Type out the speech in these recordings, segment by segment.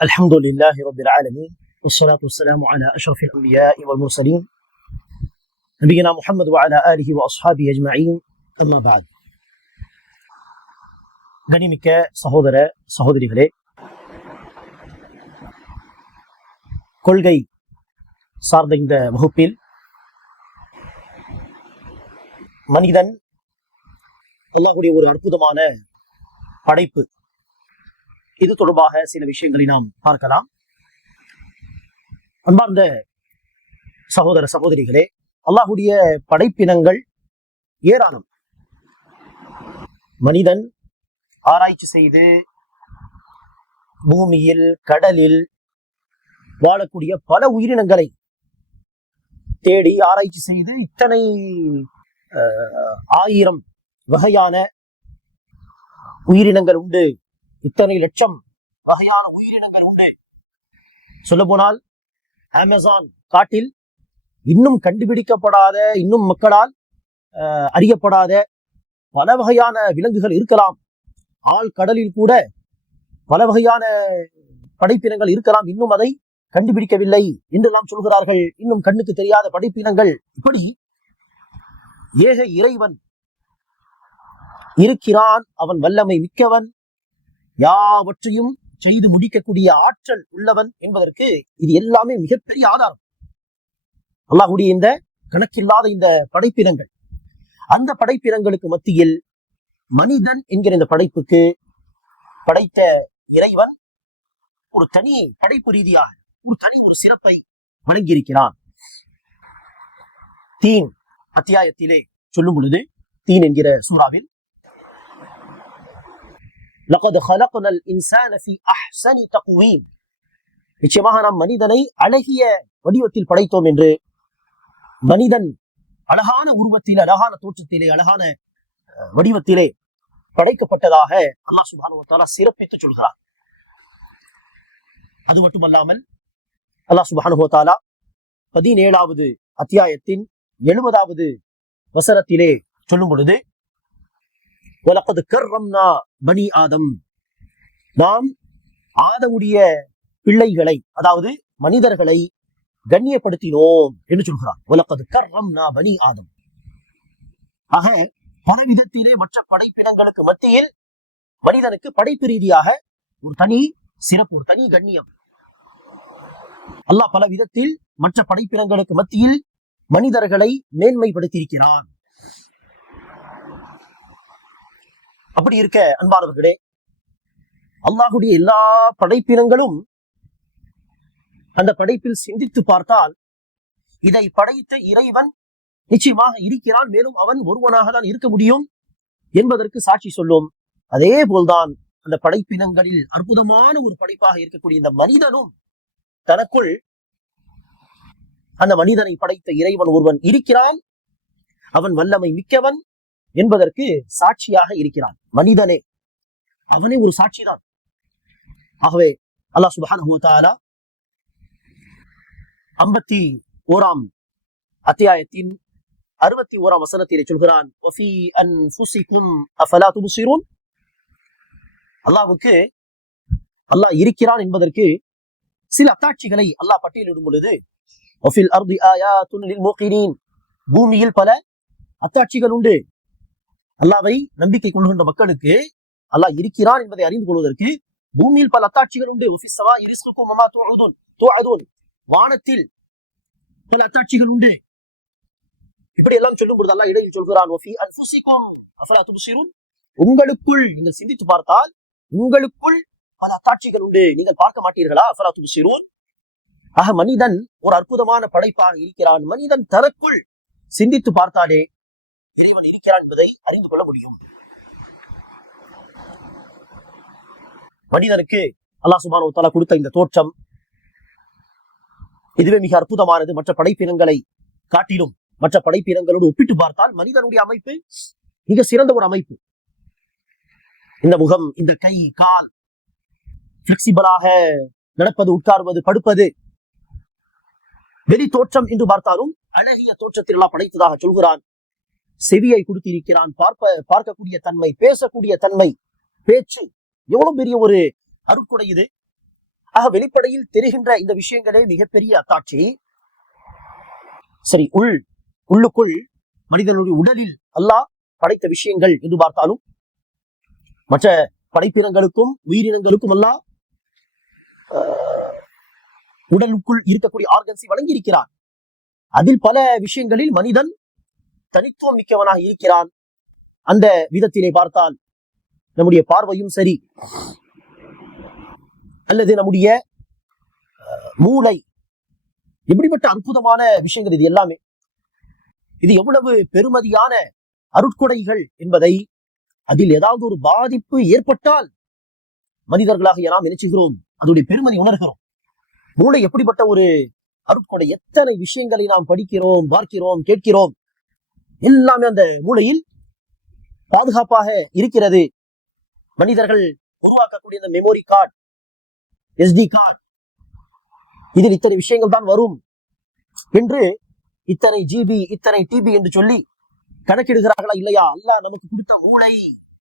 الحمد لله رب العالمين والصلاة والسلام على أشرف الأنبياء والمرسلين نبينا محمد وعلى آله وأصحابه أجمعين أما بعد. கனிமிக்க சகோதர சகோதரிகளே, கொள்கை சார்ந்த இந்த வகுப்பில் மனிதன் அல்லாஹ்வுடைய ஒரு அற்புதமான படைப்பு, இது தொடர்பாக சில விஷயங்களை நாம் பார்க்கலாம். அன்பார்ந்த சகோதர சகோதரிகளே, அல்லாஹ்வுடைய படைப்பினங்கள் ஏராளம். மனிதன் ஆராய்ச்சி செய்து பூமியில், கடலில் வாழக்கூடிய பல உயிரினங்களை தேடி ஆராய்ச்சி செய்து இத்தனை 1000 வகையான உயிரினங்கள் உண்டு, இத்தனை லட்சம் வகையான உயிரினங்கள் உண்டு. சொல்ல போனால் அமேசான் காட்டில் இன்னும் கண்டுபிடிக்கப்படாத, இன்னும் மக்களால் அறியப்படாத பல வகையான விலங்குகள் இருக்கலாம். ஆழ் கடலில் கூட பல வகையான படைப்பினங்கள் இருக்கலாம், இன்னும் அதை கண்டுபிடிக்கவில்லை என்றெல்லாம் சொல்கிறார்கள். இன்னும் கண்ணுக்கு தெரியாத படைப்பினங்கள். இப்படி ஏக இறைவன் இருக்கிறான், அவன் வல்லமை மிக்கவன், யாவற்றையும் செய்து முடிக்கக்கூடிய ஆற்றல் உள்ளவன் என்பதற்கு இது எல்லாமே மிகப்பெரிய ஆதாரம். அல்லாஹ்வுடைய இந்த கணக்கில்லாத இந்த படைப்பினங்கள், அந்த படைப்பினங்களுக்கு மத்தியில் மனிதன் என்கிற இந்த படைப்புக்கு படைத்த இறைவன் ஒரு தனி படைப்பு ரீதியாக ஒரு சிறப்பை வழங்கியிருக்கிறான். தீன் அத்தியாயத்திலே சொல்லும் பொழுது, தீன் என்கிற சூறாவில் لقد خلقنا الانسان في احسن تقويم, நிச்சயமாக நாம் மனிதனை அழகிய வடிவத்தில் படைத்தோம் என்று, மனிதன் அழகான உருவத்திலே, அழகான தோற்றத்திலே, அழகான வடிவத்திலே படைக்கப்பட்டதாக அல்லாஹ் சுப்ஹானஹு வ தஆலா சிறப்பித்து சொல்கிறார். அது மட்டுமல்லாமல் அல்லாஹ் சுப்ஹானஹு வ தஆலா 17வது அத்தியாயத்தின் 70வது வசனத்திலே சொல்லும் பொழுது, وَلَقَدْ كَرَّمْنَا بَنِي آدَمَ, நாம் ஆதமுடைய பிள்ளைகளை, அதாவது மனிதர்களை கண்ணியப்படுத்தினோம் என்று சொல்கிறார். وَلَقَدْ كَرَّمْنَا بَنِي آدَمَ. ஆக பல விதத்திலே மற்ற படைப்பினங்களுக்கு மத்தியில் மனிதனுக்கு படைப்பு ரீதியாக ஒரு தனி சிறப்பு, ஒரு தனி கண்ணியம். அல்லாஹ் பல விதத்தில் மற்ற படைப்பினங்களுக்கு மத்தியில் மனிதர்களை மேன்மைப்படுத்தியிருக்கிறான். அப்படி இருக்க அன்பானவர்களே, அல்லாஹ்வுடைய எல்லா படைப்பினங்களும் அந்த படைப்பில் சிந்தித்து பார்த்தால் இதை படைத்த இறைவன் நிச்சயமாக இருக்கிறான், மேலும் அவன் ஒருவனாக தான் இருக்க முடியும் என்பதற்கு சாட்சி சொல்லும். அதே போல்தான் அந்த படைப்பினங்களில் அற்புதமான ஒரு படைப்பாக இருக்கக்கூடிய இந்த மனிதனும் தனக்குள் அந்த மனிதனை படைத்த இறைவன் ஒருவன் இருக்கிறான், அவன் வல்லமை மிக்கவன் என்பதற்கு சாட்சியாக இருக்கிறான். மனிதனே, அவனே ஒரு சாட்சிதான். ஆகவே அல்லாஹ் சுப்ஹானஹு வ தஆலா 51ஆம் அத்தியாயத்தின் 61ஆம் வசனத்திலே சொல்கிறான், வஃபீ அன்ஃபுஸிகும் அஃபலா துப்ஸிரூன். அல்லாஹ்வுக்கு, அல்லாஹ் இருக்கிறான் என்பதற்கு சில அத்தாட்சிகளை அல்லாஹ் பட்டியலிடும் பொழுது, வஃபில் அர்தி ஆயாத்துன் லில் மூகினீன், பூமியில் பல அத்தாட்சிகள் உண்டு. அல்லாஹ்வை நம்பிக்கை கொள்கின்ற மக்களுக்கு அல்லாஹ் இருக்கிறான் என்பதை அறிந்து கொள்வதற்கு பூமியில் பல அத்தாட்சிகள் உண்டு. வஃபிஸ் ஸமாஇ ரிஸ்குக்கும் வமா துஅதுன், வானத்தில் பல அத்தாட்சிகள் உண்டு. இப்படி எல்லாம் சொல்லும் பொழுது அல்லாஹ் இடையில் சொல்கிறான், வஃபீ அன்ஃபுஸிகும் அஃபலா துப்ஸிரூன், உங்களுக்குள் நீங்கள் சிந்தித்து பார்த்தால் உங்களுக்குள் பல அத்தாட்சிகள் உண்டு, நீங்கள் பார்க்க மாட்டீர்களா? அஃபலா துப்ஸிரூன். ஆக மனிதன் ஒரு அற்புதமான படைப்பாக இருக்கிறான். மனிதன் தனக்குள் சிந்தித்து பார்த்தாலே இறைவன் இருக்கிறான் என்பதை அறிந்து கொள்ள முடியும். மனிதனுக்கு அல்லாஹ் சுப்ஹானஹு வ தஆலா கொடுத்த இந்த தோற்றம், இதுவே மிக அற்புதமானது. மற்ற படைப்பினங்களை காட்டிலும், மற்ற படைப்பினங்களோடு ஒப்பிட்டு பார்த்தால் மனிதனுடைய அமைப்பு மிக சிறந்த ஒரு அமைப்பு. இந்த முகம், இந்த கை, கால், பிளெக்சிபிளாக நடப்பது, உட்கார்வது, படுப்பது, வெளி தோற்றம் என்று பார்த்தாலும் அழகிய தோற்றத்தில் எல்லாம் படைத்ததாக சொல்கிறான். செவியை கொடுத்திருக்கிறான், பார்க்கக்கூடிய தன்மை, பேசக்கூடிய தன்மை, பேச்சு எவ்வளவு பெரிய ஒரு அருட்கொடை இது. ஆக வெளிப்படையில் தெரிகின்ற இந்த விஷயங்களே மிகப்பெரிய அத்தாட்சி. சரி, உள்ளுக்குள் மனிதனுடைய உடலில் அல்லாஹ் படைத்த விஷயங்கள் என்று பார்த்தாலும் மற்ற படைப்பினங்களுக்கும் உயிரினங்களுக்கும் அல்லாஹ் உடலுக்குள் இருக்கக்கூடிய ஆர்கன்ஸை வழங்கி இருக்கிறான். அதில் பல விஷயங்களில் மனிதன் தனித்துவம் மிக்கவனாக இருக்கிறான். அந்த விதத்திலே பார்த்தால் நம்முடைய பார்வையும் சரி, அல்லது நம்முடைய மூளை, எப்படிப்பட்ட அற்புதமான விஷயங்கள் இது எல்லாமே. இது எவ்வளவு பெருமதியான அருட்கொடைகள் என்பதை, அதில் ஏதாவது ஒரு பாதிப்பு ஏற்பட்டால் மனிதர்களாக நாம் நினைச்சுகிறோம், அதனுடைய பெருமதி உணர்கிறோம். மூளை எப்படிப்பட்ட ஒரு அருட்கொடை! எத்தனை விஷயங்களை நாம் படிக்கிறோம், பார்க்கிறோம், கேட்கிறோம், எல்லாமே அந்த மூளையில் பாதுகாப்பாக இருக்கிறது. மனிதர்கள் உருவாக்கக்கூடிய இந்த மெமோரி கார்டு, SD கார்டு, இதில் இத்தனை விஷயங்கள் தான் வரும் என்று இத்தனை GB, இத்தனை TB என்று சொல்லி கணக்கிடுகிறார்களா இல்லையா? அல்லாஹ் நமக்கு கொடுத்த மூளை,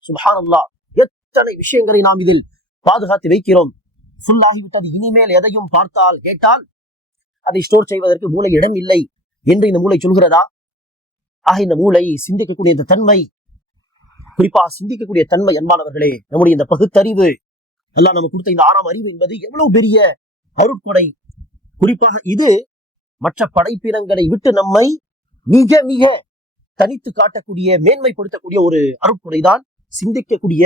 சுப்ஹானல்லாஹ், எத்தனை விஷயங்களை நாம் இதில் பாதுகாத்து வைக்கிறோம். ஃபுல்லாகிவிட்டது, இனிமேல் எதையும் பார்த்தால் கேட்டால் அதை ஸ்டோர் செய்வதற்கு மூளை இடம் இல்லை என்று இந்த மூளை சொல்கிறதா? ஆக இந்த மூளை சிந்திக்கக்கூடிய இந்த தன்மை, குறிப்பாக சிந்திக்கக்கூடிய தன்மை, அன்பானவர்களே, நம்முடைய இந்த பகுத்தறிவு, அல்லாஹ் நமக்கு கொடுத்த இந்த 6ஆம் அறிவு என்பது எவ்வளவு பெரிய அருட்கொடை. குறிப்பாக இது மற்ற படைப்பினங்களை விட்டு நம்மை மிக மிக தனித்து காட்டக்கூடிய, மேன்மைப்படுத்தக்கூடிய ஒரு அருட்கொடைதான் சிந்திக்கக்கூடிய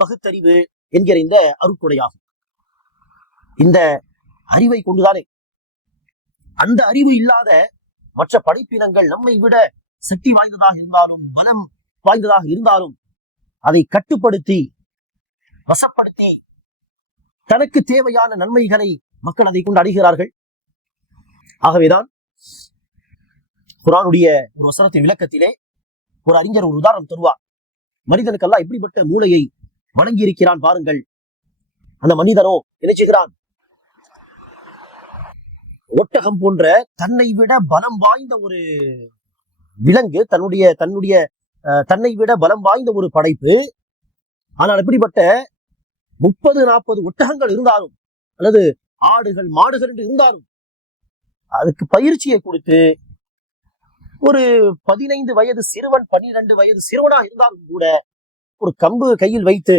பகுத்தறிவு என்கிற இந்த அருட்கொடையாகும். இந்த அறிவை கொண்டுதானே அந்த அறிவு இல்லாத மற்ற படைப்பினங்கள் நம்மை விட சக்தி வாய்ந்ததாக இருந்தாலும், பலம் வாய்ந்ததாக இருந்தாலும், அதை கட்டுப்படுத்தி வசப்படுத்தி தனக்கு தேவையான நன்மைகளை மக்கள் அதை கொண்டு அடைகிறார்கள். ஆகவேதான் குர்ஆனுடைய ஒரு வசனத்தின் விளக்கத்திலே ஒரு அறிஞர் ஒரு உதாரணம் தருவார். மனிதனுக்கு அல்லாஹ் இப்படிப்பட்ட மூளையை வழங்கி இருக்கிறான் பாருங்கள். அந்த மனிதனோ நினைச்சுகிறான், ஒட்டகம் போன்ற தன்னை விட பலம் வாய்ந்த ஒரு விலங்கு, தன்னை விட பலம் வாய்ந்த ஒரு படைப்பு. ஆனால் எப்படிப்பட்ட 30-40 ஒட்டகங்கள் இருந்தாலும், அல்லது ஆடுகள் மாடுகள் என்று இருந்தாலும், அதுக்கு பயிற்சியை கொடுத்து ஒரு 15 வயது சிறுவன், 12 வயது சிறுவனா இருந்தாலும் கூட ஒரு கம்பு கையில் வைத்து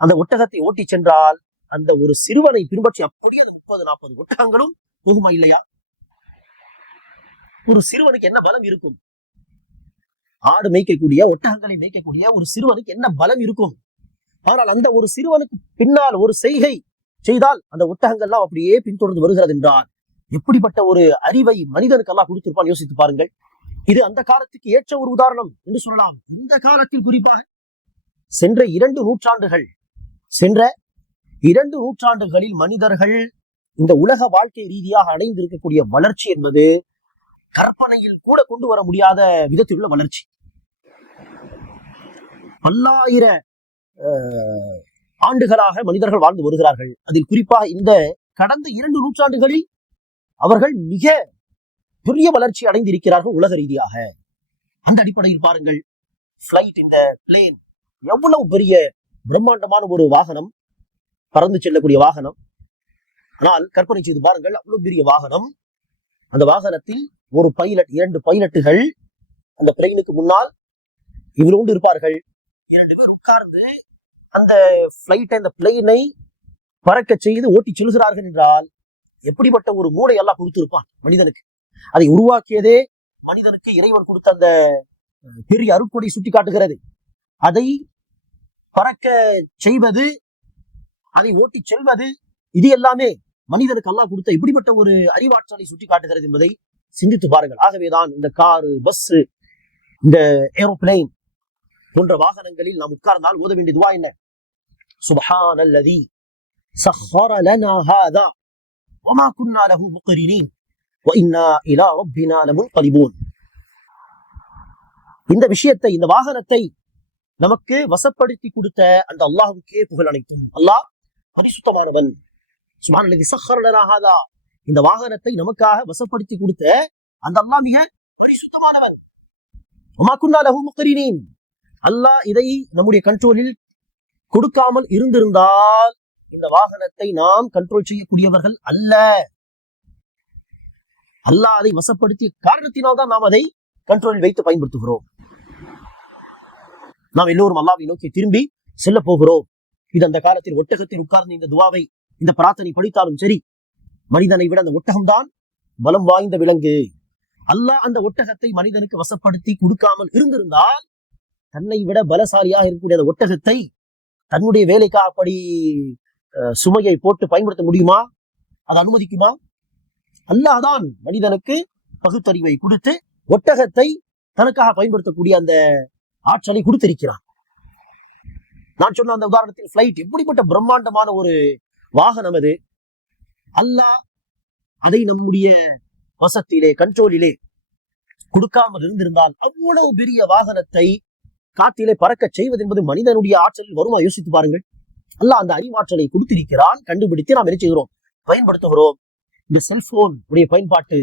அந்த ஒட்டகத்தை ஓட்டி சென்றால் அந்த ஒரு சிறுவனை பின்பற்றி அப்படியே அந்த 30-40 ஒட்டகங்களும் போகுமா இல்லையா? ஒரு சிறுவனுக்கு என்ன பலம் இருக்கும்? ஆடு மேய்க்கக்கூடிய, ஒட்டகங்களை மேய்க்கக்கூடிய ஒரு சிறுவனுக்கு என்ன பலம் இருக்கும்? ஆனால் அந்த ஒரு சிறுவனுக்கு பின்னால் ஒரு செய்கை செய்தால் அந்த ஒட்டகங்கள்லாம் அப்படியே பின்தொடர்ந்து வருகிறது என்றால் எப்படிப்பட்ட ஒரு அறிவை மனிதனுக்கு எல்லாம் கொடுத்திருப்பான் யோசித்து பாருங்கள். இது அந்த காலத்துக்கு ஏற்ற ஒரு உதாரணம் என்று சொல்லலாம். இந்த காலத்தில் குறிப்பாக சென்ற 2 நூற்றாண்டுகளில் மனிதர்கள் இந்த உலக வாழ்க்கை ரீதியாக அடைந்திருக்கக்கூடிய வளர்ச்சி என்பது கற்பனையில் கூட கொண்டு வர முடியாத விதத்தில் உள்ள வளர்ச்சி. பல்லாயிர ஆண்டுகளாக மனிதர்கள் வாழ்ந்து வருகிறார்கள். அதில் குறிப்பாக இந்த கடந்த 2 நூற்றாண்டுகளில் அவர்கள் மிக பெரிய வளர்ச்சி அடைந்திருக்கிறார்கள் உலக ரீதியாக. அந்த அடிப்படையில் பாருங்கள், பிளைட், இந்த பிளேன் எவ்வளவு பெரிய பிரம்மாண்டமான ஒரு வாகனம், பறந்து செல்லக்கூடிய வாகனம். ஆனால் கற்பனை செய்து பாருங்கள், அவ்வளவு பெரிய வாகனம். அந்த வாகனத்தில் ஒரு பைலட், 2 பைலட்டுகள் அந்த பிளைனுக்கு முன்னால் இவரோடு இருப்பார்கள். 2 பேர் உட்கார்ந்து அந்த பிளைட்டை, அந்த பிளைனை பறக்க செய்து ஓட்டி செல்கிறார்கள் என்றால் எப்படிப்பட்ட ஒரு மூளை எல்லாம் கொடுத்திருப்பான் மனிதனுக்கு. அதை உருவாக்கியதே மனிதனுக்கு இறைவன் கொடுத்த அந்த பெரிய அருட்கொடை சுட்டி காட்டுகிறது. அதை பறக்க செய்வது, அதை ஓட்டி செல்வது, இது எல்லாமே மனிதனுக்கு அல்லாஹ் கொடுத்த இப்படிப்பட்ட ஒரு அறிவாற்றலை சுட்டி காட்டுகிறது என்பதை சிந்தித்து பாருங்கள். ஆகவேதான் இந்த காரு, பஸ், இந்த ஏரோப்ளைன் போன்ற வாகனங்களில் நாம் உட்கார்ந்தால் ஓத வேண்டிய துவா என்ன? சுப்ஹானல்லதி சஹ்ஹர லனா ஹாதா வமா குன்னா லஹு முக்ரினீன் வ இன்னா இலா ரப்பினா லமுன்கலிபூன். இந்த விஷயத்தை, இந்த வாகனத்தை நமக்கு வசப்படுத்தி கொடுத்த அந்த அல்லாஹ்வுக்கே புகழ் அனைத்தும். அல்லாஹ் பரிசுத்தமானவன். சுப்ஹானல்லதி சஹ்ஹர லனா ஹாதா, இந்த வாகனத்தை நமக்காக வசப்படுத்தி கொடுத்த அந்த அல்லாஹ் மிக பரிசுத்தமானவன். வமா குன்னா லஹு முக்ரினீன், அல்லாஹ் இதை நம்முடைய கண்ட்ரோலில் கொடுக்காமல் இருந்திருந்தால் இந்த வாகனத்தை நாம் கண்ட்ரோல் செய்யக்கூடியவர்கள் அல்ல. அல்லாஹ் அதை வசப்படுத்திய காரணத்தினால் தான் நாம் அதை கண்ட்ரோலில் வைத்து பயன்படுத்துகிறோம். நாம் எல்லோரும் அல்லாஹ்வை நோக்கி திரும்பி செல்ல போகிறோம். இது அந்த காலத்தில் ஒட்டகத்தில் உட்கார்ந்து இந்த துவாவை, இந்த பிரார்த்தனை படித்தாலும் சரி, மனிதனை விட அந்த ஒட்டகம்தான் பலம் வாய்ந்த விலங்கு. அல்லாஹ் அந்த ஒட்டகத்தை மனிதனுக்கு வசப்படுத்தி கொடுக்காமல் இருந்திருந்தால் தன்னை விட பலசாலியாக இருக்கக்கூடிய அந்த ஒட்டகத்தை தன்னுடைய வேலைக்காக அப்படி சுமையை போட்டு பயன்படுத்த முடியுமா? அது அனுமதிக்குமா? அல்லாஹ் தான் மனிதனுக்கு பகுத்தறிவை கொடுத்து ஒட்டகத்தை தனக்காக பயன்படுத்தக்கூடிய அந்த ஆற்றலை கொடுத்திருக்கிறான். நான் சொன்ன அந்த உதாரணத்தில் பிளைட் எப்படிப்பட்ட பிரம்மாண்டமான ஒரு வாகனம் அது. அல்லாஹ் அதை நம்முடைய வசத்திலே, கண்ட்ரோலிலே கொடுக்காமல் இருந்திருந்தால் அவ்வளவு பெரிய வாகனத்தை காத்திலே பறக்க செய்வது என்பது மனிதனுடைய ஆற்றலில் வருமா? யோசித்து பாருங்கள். அல்லாஹ் அந்த அறிவாற்றலை கொடுத்திருக்கிறான். கண்டுபிடித்து நாம் என்ன செய்கிறோம்? பயன்படுத்துகிறோம். இந்த செல்போன் உடைய பயன்பாட்டு,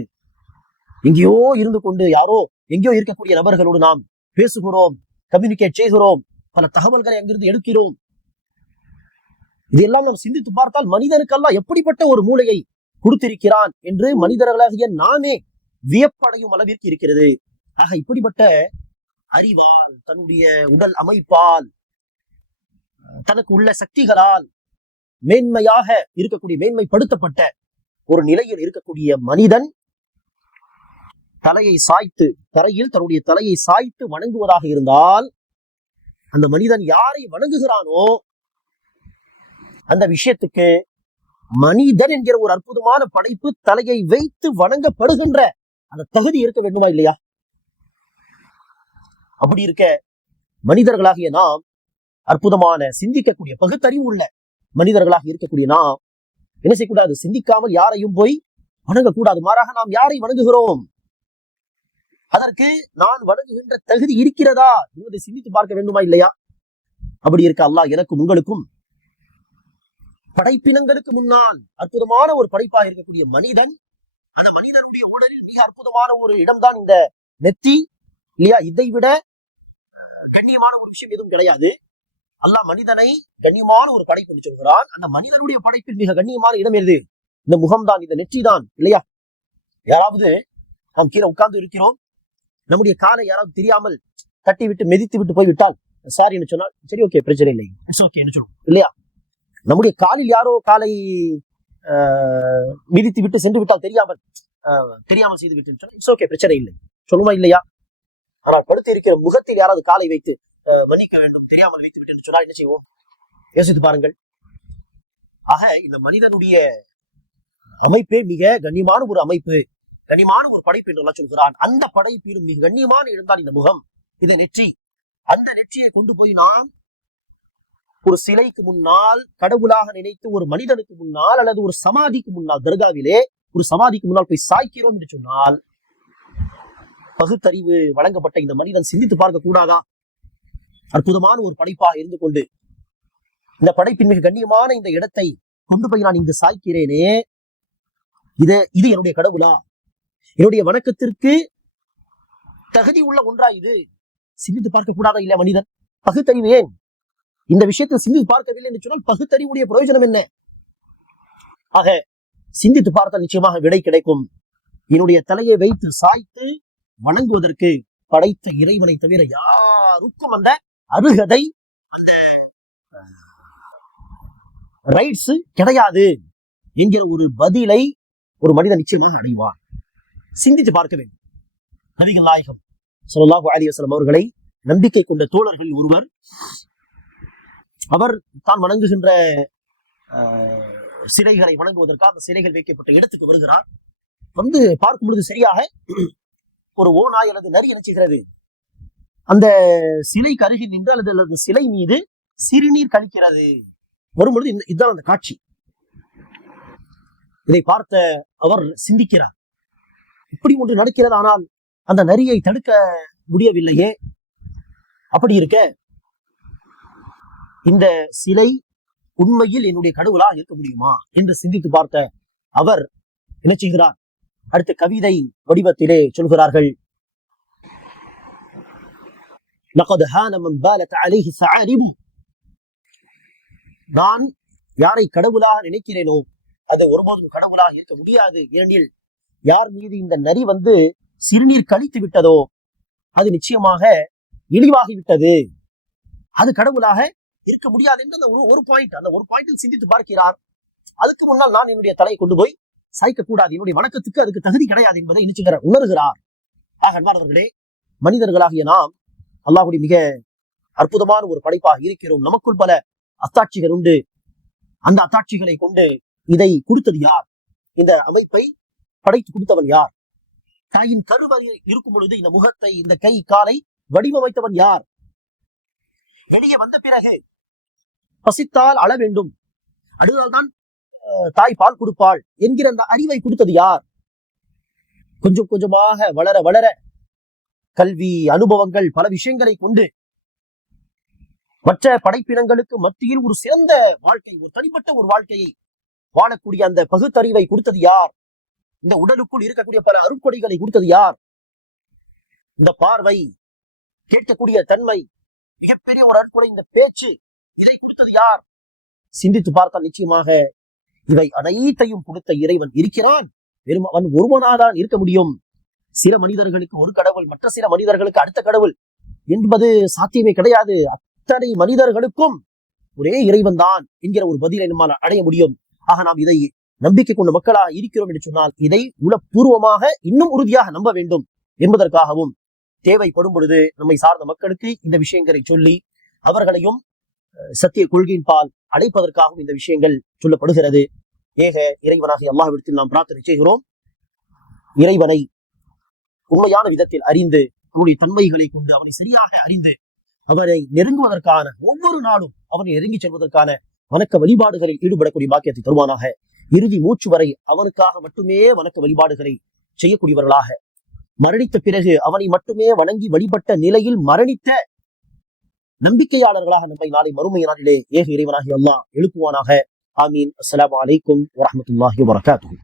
எங்கேயோ இருந்து கொண்டு யாரோ எங்கேயோ இருக்கக்கூடிய நபர்களோடு நாம் பேசுகிறோம், கம்யூனிகேட் செய்கிறோம், பல தகவல்களை அங்கிருந்து எடுக்கிறோம். இதெல்லாம் நாம் சிந்தித்து பார்த்தால் மனிதனுக்கெல்லாம் எப்படிப்பட்ட ஒரு மூளையை கொடுத்திருக்கிறான் என்று மனிதர்களாகிய நாமே வியப்படையும் அளவிற்கு இருக்கிறது. ஆக இப்படிப்பட்ட அறிவால், தன்னுடைய உடல் அமைப்பால், தனக்கு உள்ள சக்திகளால் மேன்மையாக இருக்கக்கூடிய, மேன்மைப்படுத்தப்பட்ட ஒரு நிலையில் இருக்கக்கூடிய மனிதன் தலையை சாய்த்து, தரையில் தன்னுடைய தலையை சாய்த்து வணங்குவதாக இருந்தால் அந்த மனிதன் யாரை வணங்குகிறானோ அந்த விஷயத்துக்கு மனிதன் என்கிற ஒரு அற்புதமான படைப்பு தலையை வைத்து வணங்கப்படுகின்ற அந்த தகுதி இருக்க வேண்டுமா இல்லையா? அப்படி இருக்க மனிதர்களாகிய நாம், அற்புதமான சிந்திக்கக்கூடிய பகுத்தறிவு உள்ள மனிதர்களாக இருக்கக்கூடிய நாம் என்ன செய்யக்கூடாது? சிந்திக்காமல் யாரையும் போய் வணங்கக்கூடாது. மாறாக நாம் யாரை வணங்குகிறோம், அதற்கு நான் வணங்குகின்ற தகுதி இருக்கிறதா என்பதை சிந்தித்து பார்க்க வேண்டுமா இல்லையா? அப்படி இருக்க அல்லாஹ் எனக்கும் உங்களுக்கும் படைப்பினங்களுக்கு முன்னால் அற்புதமான ஒரு படைப்பாக இருக்கக்கூடிய மனிதன், அந்த மனிதனுடைய உடலில் மிக அற்புதமான ஒரு இடம்தான் இந்த நெத்தி இல்லையா? இதை விட கண்ணியமான ஒரு விஷயம் எதுவும் கிடையாது. அல்லாஹ் மனிதனை கண்ணியமான ஒரு படைப்பு என்று சொல்கிறான். அந்த மனிதனுடைய படைப்பில் மிக கண்ணியமான இடம் எது? இந்த முகம்தான், இந்த நெற்றி தான் இல்லையா? யாராவது நாம் கீழே உட்கார்ந்து இருக்கிறோம், நம்முடைய காலை யாராவது தெரியாமல் தட்டி விட்டு மிதித்து விட்டு போய்விட்டால் சாரி என்று சொன்னால் சரி, ஓகே, பிரச்சனை இல்லை, இட்ஸ் ஓகே என்று சொல்லுவோம் இல்லையா? நம்முடைய காலில் யாரோ காலை மிதித்து விட்டு சென்று விட்டால் தெரியாமல் செய்து விட்டு சொன்னால் இட்ஸ் ஓகே, பிரச்சனை இல்லை சொல்லுமா இல்லையா? ஆனால் படுத்து இருக்கிற முகத்தில் யாராவது காலை வைத்து மன்னிக்க வேண்டும், தெரியாமல் வைத்து விட்டு சொன்னால் என்ன செய்வோம்? யோசித்து பாருங்கள். ஆக இந்த மனிதனுடைய அமைப்பே மிக கண்ணியமான ஒரு அமைப்பு, கண்ணியமான ஒரு படைப்பு என்று சொல்கிறான். அந்த படைப்பிலும் மிக கண்ணியமான இருந்தால் இந்த முகம், இது நெற்றி. அந்த நெற்றியை கொண்டு போய் நாம் ஒரு சிலைக்கு முன்னால், கடவுளாக நினைத்து ஒரு மனிதனுக்கு முன்னால், அல்லது ஒரு சமாதிக்கு முன்னால், தர்காவிலே ஒரு சமாதிக்கு முன்னால் போய் சாய்க்கிறோம் என்று சொன்னால் பகுத்தறிவு வழங்கப்பட்ட இந்த மனிதன் சிந்தித்து பார்க்க கூடாதா? அற்புதமான ஒரு படைப்பாக இருந்து கொண்டு இந்த படைப்பின் மிக கண்ணியமான இந்த இடத்தை கொண்டு போய் நான் இங்கு சாய்க்கிறேனே, இது என்னுடைய கடவுளா? என்னுடைய வணக்கத்திற்கு தகுதி உள்ள ஒன்றா? இது சிந்தித்து பார்க்க கூடாதா இல்லையா மனிதன்? பகுத்தறிவு ஏன் இந்த விஷயத்தை சிந்தித்து பார்க்கவில்லை என்று சொன்னால் பகுத்தறிவுடைய பிரயோஜனம் என்ன? ஆக சிந்தித்து பார்த்தால் நிச்சயமாக விடை கிடைக்கும். என்னுடைய தலையை வைத்து சாய்த்து வணங்குவதற்கு படைத்த இறைவனை தவிர யாருக்கும் அந்த அருகதை, அந்த ரைட்ஸ் கிடையாது என்கிற ஒரு பதிலை ஒரு மனிதன் நிச்சயமாக அடைவார். சிந்தித்து பார்க்க வேண்டும். நபிகள் நாயகம் ஸல்லல்லாஹு அலைஹி வஸல்லம் அவர்களை நம்பிக்கை கொண்ட தோழர்கள் ஒருவர், அவர் தான் வணங்குகின்ற சிலைகளை வணங்குவதற்காக அந்த சிலைகள் வைக்கப்பட்ட இடத்துக்கு வருகிறார். வந்து பார்க்கும் பொழுது சரியாக ஒரு ஓநாய் அல்லது நரி என்ன செய்கிறது? அந்த சிலைக்கு அருகில் நின்று அல்லது சிலை மீது சிறுநீர் கழிக்கிறது. வரும்பொழுது இதுதான் அந்த காட்சி. இதை பார்த்த அவர் சிந்திக்கிறார், இப்படி ஒன்று நடக்கிறது, ஆனால் அந்த நரியை தடுக்க முடியவில்லையே. அப்படி இருக்க இந்த சிலை உண்மையில் என்னுடைய கடவுளாக இருக்க முடியுமா என்று சிந்தித்து பார்த்த அவர் என்ன செய்கிறார்? அடுத்த கவிதை வடிவத்திலே சொல்கிறார்கள், நான் யாரை கடவுளாக நினைக்கிறேனோ அது ஒருபோதும் கடவுளாக இருக்க முடியாது. ஏனெனில் யார் மீது இந்த நரி சிறுநீர் கழித்து விட்டதோ அது நிச்சயமாக இழிவாகிவிட்டது, அது கடவுளாக இருக்க முடியாது என்று அந்த ஒரு பாயிண்டில் சிந்தித்து பார்க்கிறார். அதுக்கு முன்னால் நான் என்னுடைய தலையை கொண்டு போய் சாய்க்க கூடாது, என்னுடைய வணக்கத்துக்கு அதுக்கு தகுதி கிடையாது என்பதை உணர்கிறார். ஆக அன்பானவர்களே, மனிதர்களாகிய நாம் அல்லாஹ்வுடைய மிக அற்புதமான ஒரு படைப்பாக இருக்கிறோம். நமக்குள் பல அத்தாட்சிகள் உண்டு. அந்த அத்தாட்சிகளை கொண்டு இதை கொடுத்தது யார்? இந்த அமைப்பை படைத்து கொடுத்தவன் யார்? தாயின் கருவறையில் இருக்கும் பொழுது இந்த முகத்தை, இந்த கை காலை வடிவமைத்தவன் யார்? வெளியே வந்த பிறகு பசித்தால் அழ வேண்டும், அடுத்தால்தான் தாய் பால் கொடுப்பாள் என்கிற அந்த அறிவை கொடுத்தது யார்? கொஞ்சம் கொஞ்சமாக வளர வளர கல்வி, அனுபவங்கள், பல விஷயங்களை கொண்டு மற்ற படைப்பினங்களுக்கு மத்தியில் ஒரு சிறந்த வாழ்க்கை, ஒரு தனிப்பட்ட ஒரு வாழ்க்கையை வாழக்கூடிய அந்த பகுத்தறிவை கொடுத்தது யார்? இந்த உடலுக்குள் இருக்கக்கூடிய பல அருட்கொடைகளை கொடுத்தது யார்? இந்த பார்வை, கேட்கக்கூடிய தன்மை, மிகப்பெரிய ஒரு அருட்கொடை இந்த பேச்சு, இதை கொடுத்தது யார்? சிந்தித்து பார்த்தால் நிச்சயமாக இவை அனைத்தையும் கொடுத்த இறைவன் இருக்கிறான். வெறும் அவன் ஒருவனாதான் இருக்க முடியும். சில மனிதர்களுக்கு ஒரு கடவுள், மற்ற சில மனிதர்களுக்கு அடுத்த கடவுள் என்பது சாத்தியமே கிடையாது. அத்தனை மனிதர்களுக்கும் ஒரே இறைவன் தான் என்கிற ஒரு பதிலை நம்மால் அடைய முடியும். ஆக நாம் இதை நம்பிக்கை கொண்ட மக்களாக இருக்கிறோம் என்று சொன்னால் இதை உளப்பூர்வமாக இன்னும் உறுதியாக நம்ப வேண்டும் என்பதற்காகவும், தேவைப்படும் பொழுது நம்மை சார்ந்த மக்களுக்கு இந்த விஷயங்களை சொல்லி அவர்களையும் சத்திய கொள்கையின் பால் அடைப்பதற்காகவும் இந்த விஷயங்கள் சொல்லப்படுகிறது. ஏக இறைவனாகிய அல்லாஹ்விடத்தில் நாம் பிரார்த்தனை செய்கிறோம். இறைவனை உண்மையான விதத்தில் அறிந்து, அவனுடைய தன்மைகளை கொண்டு அவனை சரியாக அறிந்து, அவனை நெருங்குவதற்கான, ஒவ்வொரு நாளும் அவனை நெருங்கி செல்வதற்கான வணக்க வழிபாடுகளில் ஈடுபடக்கூடிய பாக்கியத்தை தருவானாக. இறுதி மூச்சு வரை அவனுக்காக மட்டுமே வணக்க வழிபாடுகளை செய்யக்கூடியவர்களாக, மரணித்த பிறகு அவனை மட்டுமே வணங்கி வழிபட்ட நிலையில் மரணித்த நம்பிக்கையாளர்களாக நம்மை நாளை மறுமை நாளிலே ஏக இறைவனாகிய அல்லாஹ் எழுப்புவானாக. ஆமீன். அஸ்ஸலாமு அலைக்கும் வரஹ்மத்துல்லாஹி வபரகாத்துஹு.